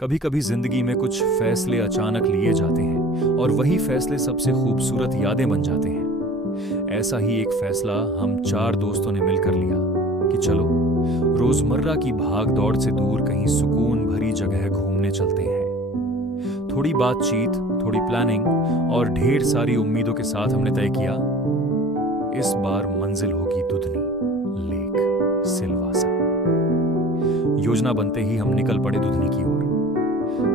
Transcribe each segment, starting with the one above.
कभी कभी जिंदगी में कुछ फैसले अचानक लिए जाते हैं और वही फैसले सबसे खूबसूरत यादें बन जाते हैं। ऐसा ही एक फैसला हम 4 दोस्तों ने मिलकर लिया कि चलो रोजमर्रा की भाग दौड़ से दूर कहीं सुकून भरी जगह घूमने चलते हैं। थोड़ी बातचीत, थोड़ी प्लानिंग और ढेर सारी उम्मीदों के साथ हमने तय किया, इस बार मंजिल होगी दुधनी लेक सिलवासा। योजना बनते ही हम निकल पड़े दुधनी की ओर।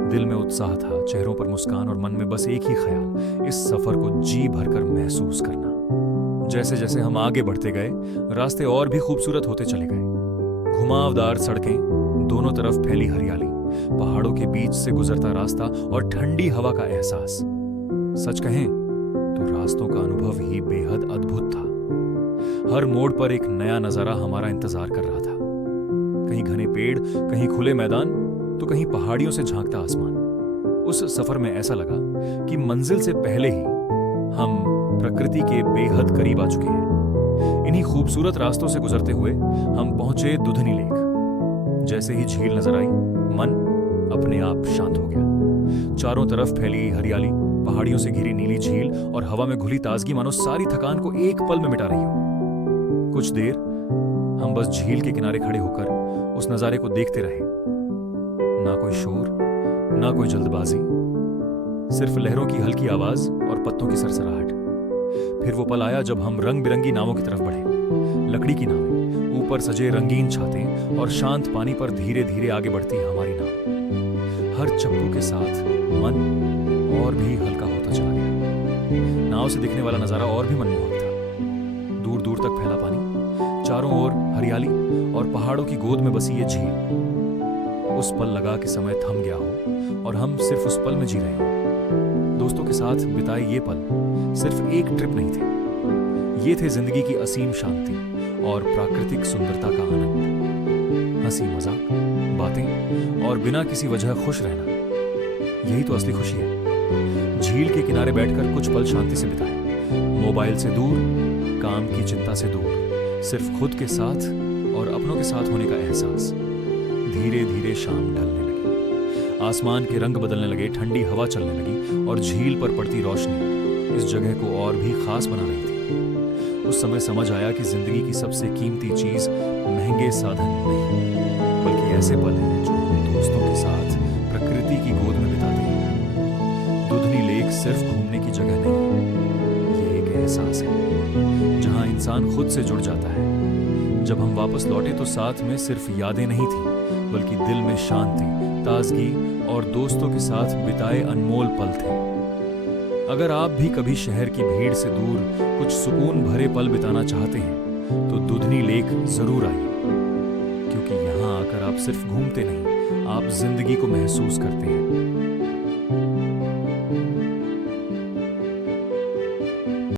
दिल में उत्साह था, चेहरों पर मुस्कान और मन में बस एक ही ख्याल, इस सफर को जी भरकर महसूस करना। जैसे जैसे हम आगे बढ़ते गए, रास्ते और भी खूबसूरत होते चले गए। घुमावदार सड़कें, दोनों तरफ फैली हरियाली, पहाड़ों के बीच से गुजरता रास्ता और ठंडी हवा का एहसास। सच कहें तो रास्तों का अनुभव ही बेहद अद्भुत था। हर मोड़ पर एक नया नजारा हमारा इंतजार कर रहा था। कहीं घने पेड़, कहीं खुले मैदान, तो कहीं पहाड़ियों से झांकता आसमान। उस सफर में ऐसा लगा कि मंजिल से पहले ही हम प्रकृति के बेहद करीब आ चुके हैं। इन्हीं खूबसूरत रास्तों से गुजरते हुए हम पहुंचे दुधनी लेक। जैसे ही झील नजर आई, मन अपने आप शांत हो गया। चारों तरफ फैली हरियाली, पहाड़ियों से घिरी नीली झील और हवा में घुली ताजगी मानो सारी थकान को एक पल में मिटा रही हो। कुछ देर हम बस झील के किनारे खड़े होकर उस नजारे को देखते रहे। ना कोई शोर, ना कोई जल्दबाजी, सिर्फ लहरों की हल्की आवाज और पत्तों की सरसराहट। फिर वो पल आया जब हम रंग बिरंगी नावों की तरफ बढ़े। लकड़ी की नावें, ऊपर सजे रंगीन छाते और शांत पानी पर धीरे धीरे आगे बढ़ती हमारी नाव। हर चप्पू के साथ मन और भी हल्का होता चला गया। नाव से दिखने वाला नजारा और भी मनमोहक था। दूर दूर तक फैला पानी, चारों ओर हरियाली और पहाड़ों की गोद में बसी ये झील। उस पल लगा कि समय थम गया हो और हम सिर्फ उस पल में जी रहे हैं। दोस्तों के साथ बिताए ये पल सिर्फ एक ट्रिप नहीं थे, ये थे जिंदगी की असीम शांति और प्राकृतिक सुंदरता का आनंद। हंसी मजाक, बातें और बिना किसी वजह खुश रहना, यही तो असली खुशी है। झील के किनारे बैठकर कुछ पल शांति से बिताए, मोबाइल से दूर, काम की चिंता से दूर, सिर्फ खुद के साथ और अपनों के साथ होने का एहसास। धीरे धीरे शाम ढलने लगी, आसमान के रंग बदलने लगे, ठंडी हवा चलने लगी और झील पर पड़ती रोशनी इस जगह को और भी खास बना रही थी। उस समय समझ आया कि जिंदगी की सबसे कीमती चीज महंगे साधन नहीं, बल्कि ऐसे पल हैं जो हम दोस्तों के साथ प्रकृति की गोद में बिताते हैं। दुधनी लेक सिर्फ घूमने की जगह नहीं, ये एक एहसास है जहां इंसान खुद से जुड़ जाता है। जब हम वापस लौटे तो साथ में सिर्फ यादें नहीं थी, बल्कि दिल में शांति, ताजगी और दोस्तों के साथ बिताए अनमोल पल थे। अगर आप भी कभी शहर की भीड़ से दूर कुछ सुकून भरे पल बिताना चाहते हैं तो दुधनी लेक जरूर आइए, क्योंकि यहाँ आकर आप सिर्फ घूमते नहीं, आप जिंदगी को महसूस करते हैं।